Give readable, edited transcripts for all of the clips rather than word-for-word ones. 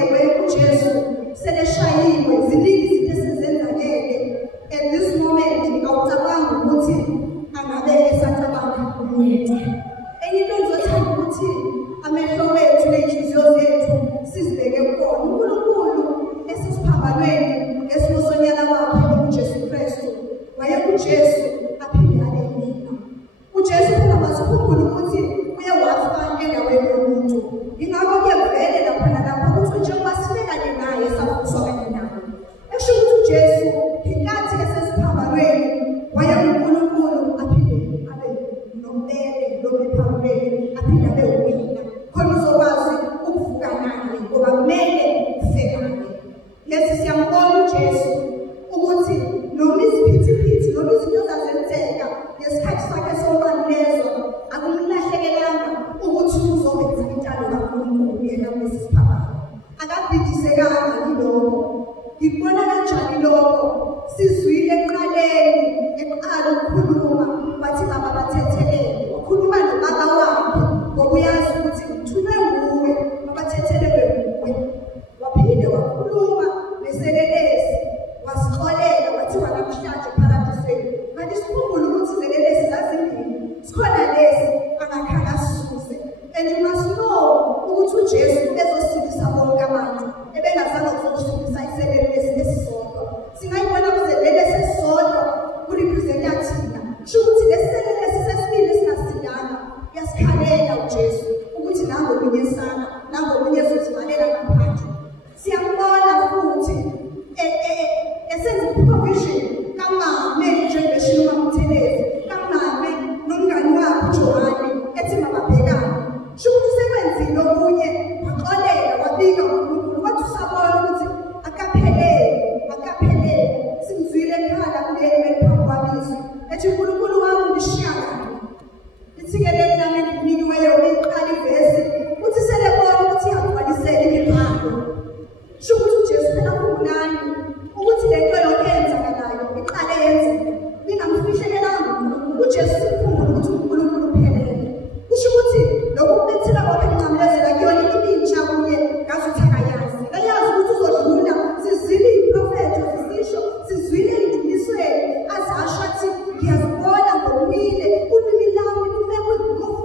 Ewe uJesu seleshayile ziningi izinto esenzenzakele and this uJesu aphinde abe yimina. uJesu phela masikhumbule ukuthi uye wafa endaweni yomuntu. Ingakho-ke vele lapha nalapha ukuthi njengoba sibekane naye safuswa kanye naye. Esho ukuthi uJesu inkathi esesiphambanweni wayenguNkulunkulu aphinde abe nombele lomephambanweni aphinde abe uwina. Khona uzokwazi ukuvuka naye ngoba kumele ufekane. Lesi siyambona uJesu ukuthi noma iziphithiphithi noma izinto zazenzeka ngesikhathi sakhe sokubanilezwa akumlahlekelanga ukuthi uzokwenza intando kaNkulunkulu yena kulesi siphambano. Akabhidisekanga yilokho. Ngikubona kanjani lokho? Sizwile eqala ukukhuluma bathi baba bathethelele. Wakhuluma nobaba wakhe ngoba uyazi ukuthi uthunywe nguwe, abathethelelwe nguwe. Waphinde wakhuluma neselelesi wasixolela wathi namhlanje paradisweni. Kanti sikhumbule ukuthi izelelesi zazimbili. Sikhona lesi angakhanga sisuze. And you must know ukuthi uJesu ezosindisa bonke abantu. Ebengazange ukuzosindisa iselelesi esisodwa. Singayibona kuzelelesi esisodwa kurepresenta thina. Kusho ukuthi leselelesi sesibili singasindanga yasikhalela uJesu ukuthi nango kunyesana, nango kunyezozivalela ngaphandle. Siyambona futhi esenza provision kamame njengeshiwa Mthelezi, kamame nomngani wakhe uJohane ethi mababhekane. Sho ukuthi sekwenzile okunye waxolela wabika uNkulunkulu wathi usabona ukuthi akaphelele simzwile ekhala kuleli beliphambi kwabizwi ethi uNkulunkulu wami undishiyana. Lithikelele nami enginikiweyo uyiqala ivesi uthi selebona ukuthi iyagcwalisela imiphando. Sho ukuthi uJesu phela kumnani ukuthi le nto yokenzakalayo iqale yenzeke. Ningamfihlekelanga uNkulunkulu. uJesu sikhumbule ukuthi uNkulunkulu uphelele. Kusho ukuthi lokubethela kwakhe enqamlezela kuyona intsha kuye ngazuthi akayazi. Ayazi ukuthi uzodlula sizwile iprofethi zisisho sizwile indumisweni azasho athi ngiyazibona ngomile ulimi lami lumekwe ngofu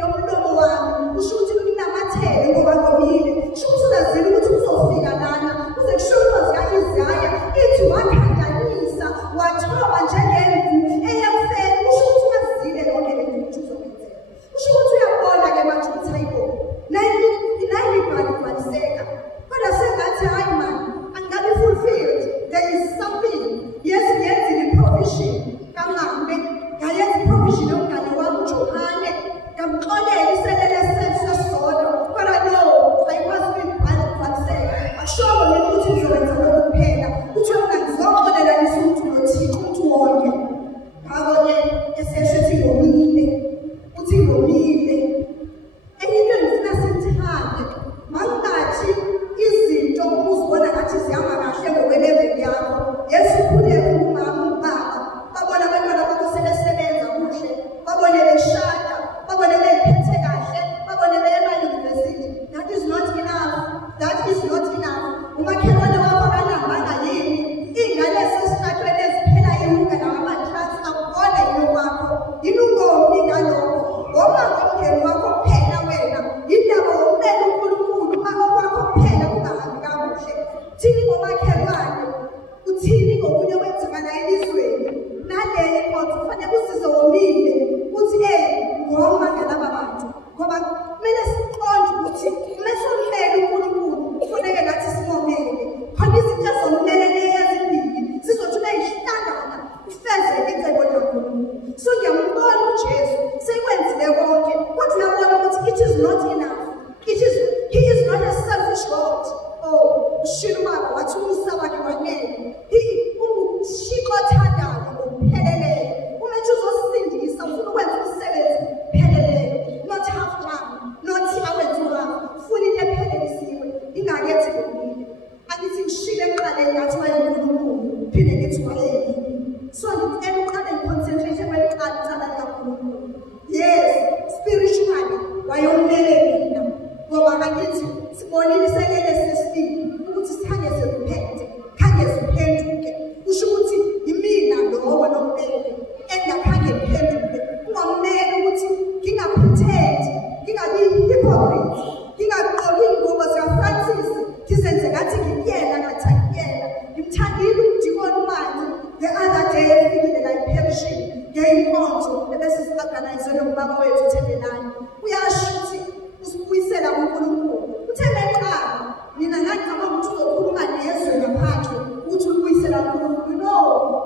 yomlomo wami. Kusho ukuthi lunamathele ngoba ngomile. Kusho ukuthi uzazile ukuthi uzofika lana uze kusho incwadi ka-Isaya ithi wakhanganisa wathoba njengemvu eyemfene. Kusho ukuthi wazile yonke le nto ukuthi uzokwenzeka. Kusho ukuthi uyabona-ke manje ukuthi hayibo nayibhaliseka kodwa sengathi hayi mani angabi fulfilled. There is something. Yes, ngiyenzile i-provision kamame, ngayenza i-provision yomngane wami uJohane, ngamxolela iselelesi sesisodwa kodwa no ayikwazi ukubhaliseka. Akushoyo mina ukuthi ngizokwenza lokho kuphela. Kuthiwa mina ngizoxolelanisa umuntu noThixo umuntu wonke. Ngakho-ke esesho ethi ngomile uthi ngomile. Enye into engifuna sithande mangathi izinto uzibona ngathi zihamba kahle ngokweleveli yakho. Yesu ukhuleke umama ubaba babona abantwana bakho sebesebenza kuhle, babone beshada, babone bephethe kahle, babone beye emayunivesithi. That is not enough. That is not enough. Umakhelwane wakho akanambanga yini? Ingane esesitratweni eziphela iwunga nawamantrasi akubona yini kwakho? Yini ungombi ngalokho? Ngoma ngomndeni wakho kuphela wena. Yindaba womele uNkulunkulu uma kwakho kuphela kungahambi kakuhle. Thini ngomakhelwane? Uthini ngokunye kwenzakala elizweni? Naleyo inkonzo kufanele usize womile uthi ngoma ngalaba bantu. Ngoba kumele siqonde ukuthi mesomele uNkulunkulu kufuneke nathi simomele. Khona izinto ezommelele ezimbili zizothi uyihlangana ufezele icebo likaNkulunkulu. So ngiyambona uJesu sekwenzile konke kodwa uyabona ukuthi it is not enough. He is not a selfish God. Oh, ushiluma wathi umsaba wakhe wanele. Ungumshiko othandayo ngokupheleleyo. Uma nje uzosindisa ufuna ukwenza umsebenzi pheleleyo. Not half done, not awenziwa. Ufuna into ephelelisiwe. Ingakethi ngomile. Angithi ngishile eqaleni ngathi wayeNkulunkulu. Phinde ngithi wayeyini. So ngicela uqale ngiconcentrate kweqala uthanda kaNkulunkulu. Yes, spiritually wayomele mina. Ngoba ngakithi sibonile iselelesi sesibili ukuthi sikhange sirepente, khange siphenduke. Kusho ukuthi yimina lowo nomele engakhange ngiphenduke. Ungamele ukuthi ngingapretend, ngingabi hypocrite, ngingaqoki ingubo zikaFrancis, ngizenze ngathi ngikuyena ngathi akuyena. Ngimthandile umdikoni manje the other day efikile like celebration ngeyinkonzo ebesiorganize nobaba wethu Thendelani uyasho ukuthi usibuyisela kuNkulunkulu uthe leqala mina ngaqaba ukuthi uzokhuluma nezwe ngaphandle ukuthi ubuyisela kuNkulunkulu no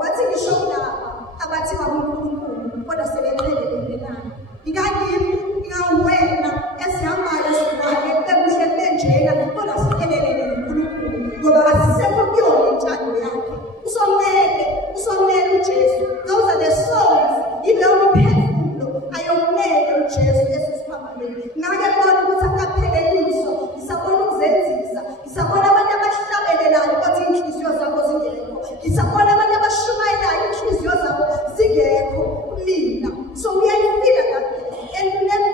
wathi ngisho lapha abathi bakuNkulunkulu kodwa sebephelelelana ingakimi ingawena esihambayo sibaye ebuhle benjena kodwa siphelelele kuNkulunkulu ngoba asisekho kuyona intando yakhe usomele uJesu. Those are the songs yileyo miphefumulo ayomele uJesu esisiphambalweni ngake bona ukuthi akapheleliswa ngisabona ukuzenzisa ngisabona abantu abahlabelelayo ukuthi inhliziyo zabo zingekho ngisabona abantu abashumayelayo inhliziyo zabo zingekho mina so uyayifila lapha and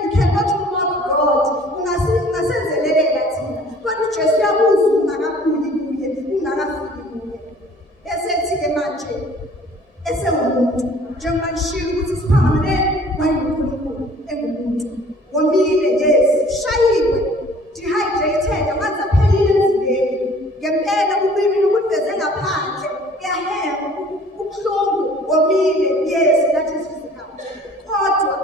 you cannot mock God ungasenzeleleka thina kodwa uJesu yabuza ungakabuyi kuye ungakafiki kuye esethi-ke manje esewumuntu njengoba ngishilo ukuthi siphambalweni wayeNkulunkulu engumuntu womile yes ushayiwe dehydrated amanzi aphelile emzimbeni ngempela ubimini ukuveze ngaphandle uyaheha ubuhlungu womile yes that is physical kodwa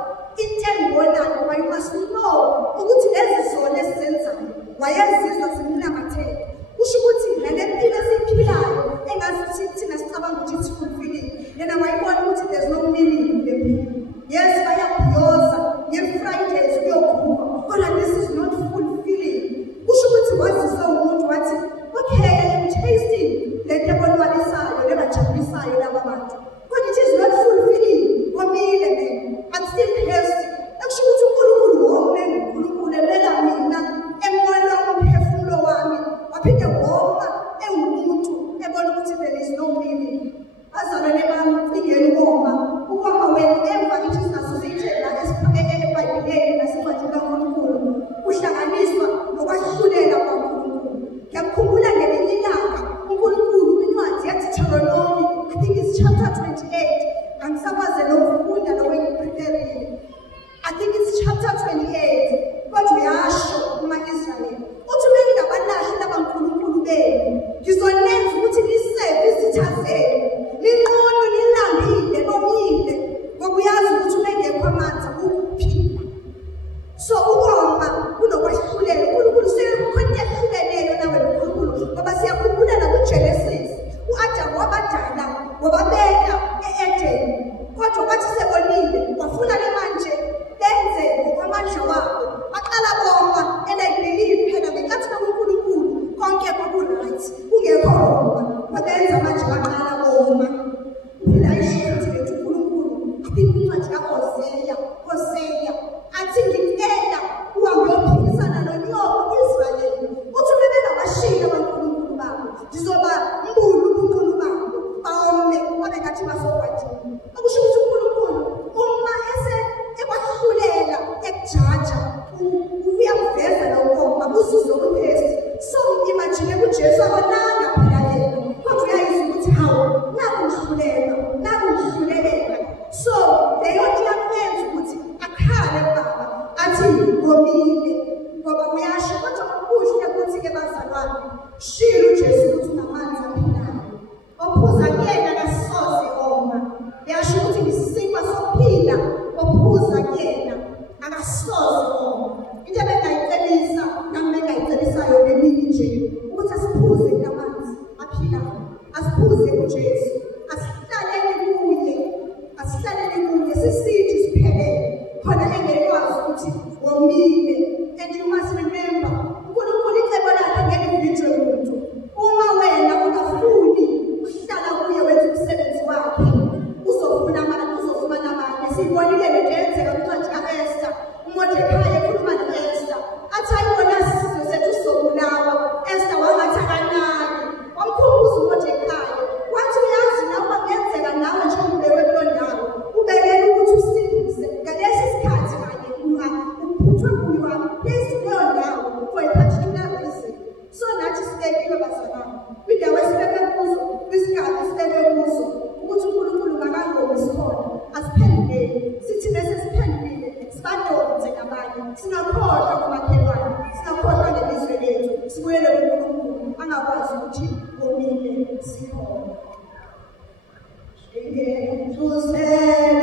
into engibonayo ngoba you must know ukuthi lezi zona esizenzayo wayezizwa zimnamathele kusho ukuthi nale mpilo esiyiphilayo engazi thina sicabanga ukuthi it's fulfilling yena wayibona ukuthi there's no meaning le mpilo yes bayabhiyoza nge-Fridays kuyokhupha kodwa this is not fulfilling kusho ukuthi wazise umuntu wathi okay I'm tasting le nto ebonwalisayo lebajabulisayo laba bantu but it is not fulfilling komile mina I'm still thirsty akusho ukuthi uNkulunkulu uNkulunkulu emela mina emoyeni umphefumulo wami waphinde woma ewumuntu ebona ukuthi there is no meaning azalwane bami ingeni woma ukoma wena emva ithi associated la eBhayibhelini nasencwadini kaNkulunkulu kuhlanganiswa nokwahlulela kwaNkulunkulu ngiyakhumbula ngelinye ilanga uNkulunkulu incwadi yathi Deuteronomy I think it's chapter 28 angisakwazi lokufunda lokwengipreparing I think it's chapter 28 kodwa uyasho kuma-Israyeli uthi bengingabalahli labaNkulunkulu benu ngizonenza ukuthi niseve izitha zenu ninqono nilambile nomile ngoba uyazi ukuthi ubengekho amanzi ukuphila so ukoma kunokwahlulela uNkulunkulu sekukhona ehluleneyo nawe noNkulunkulu ngoba siyakhumbula nakuGenesis u-Adam wabadala wababeka e-Edeni kodwa bathi sebonile wafuna manje benze ngokwamandla wabo baqala bomba and I believe phela ngenkathi nakuNkulunkulu konke kwaku-right kungekho bomba babenza manje baqala bomba phela ishithi lethu uNkulunkulu I think incwadi kaHosea athi ngicela uhambe uyophilisana nonyoko Israyeli uthi bebengabashiya abaNkulunkulu babo ndizoba mbulu ubuNkulunkulu babo bawome babengathi basogwadini akusho ukuthi uNkulunkulu uma ekwahlulela ekujaja uyamveza lokho abuzizwe ukuthi so imagine uJesu abananga phela yena kodwa uyayizwa ukuthi hawu nakuhluleleka so leyo nto yamenza ukuthi akhale baba athi ngomile ngoba uyasho kodwa kuhle ukuthi-ke bazalwane shilo uJesu ukuthi unamanzi aphilayo ophuza kuyena kasoze oma yasho ukuthi ngisikwa sophila ophuza kuyena akasoze oma into ebengayicebisa nami bengayicelisayo lemini nje ukuthi asiphuze kulamanzi aphilayo asiphuze kuJesu asihlalele kuye sisithi siphelele khona engekwazi ukuthi womile and you must remember uNkulunkulu icebo lakhe ngeke livinjwe muntu uma wena ungafuni uhlala kuye wenza umsebenzi wakhe uzofumana amanye siyibonile le nto yenzeka kwincwadi ka-Esther uMordecai ekhuluma no-Esther athi ayibona sizwe sethu sizobulawa Esther wangathi akanaki wamkhumbuza uMordecai wathi uyazi nawe kungenzeka nawe njengobekwe kulo ndawo ubekele ukuthi usindise ngalesi sikhathi kanye uphuthwe kuyiwa phezu kuleyo ndawo for a particular reason so nathi sibekiwe bazalwane kwindawo esibekwe kuzo kwisigaba esibekwe kuzo ukuthi uNkulunkulu makangomi sikhona asiphenduleni sithi bese siphendulile sibadonse ngabanye singakhohlwa kumakhelwane singakhohlwa ngelizwe lethu sibuyele kuNkulunkulu angakwazi ukuthi womile sikhona to say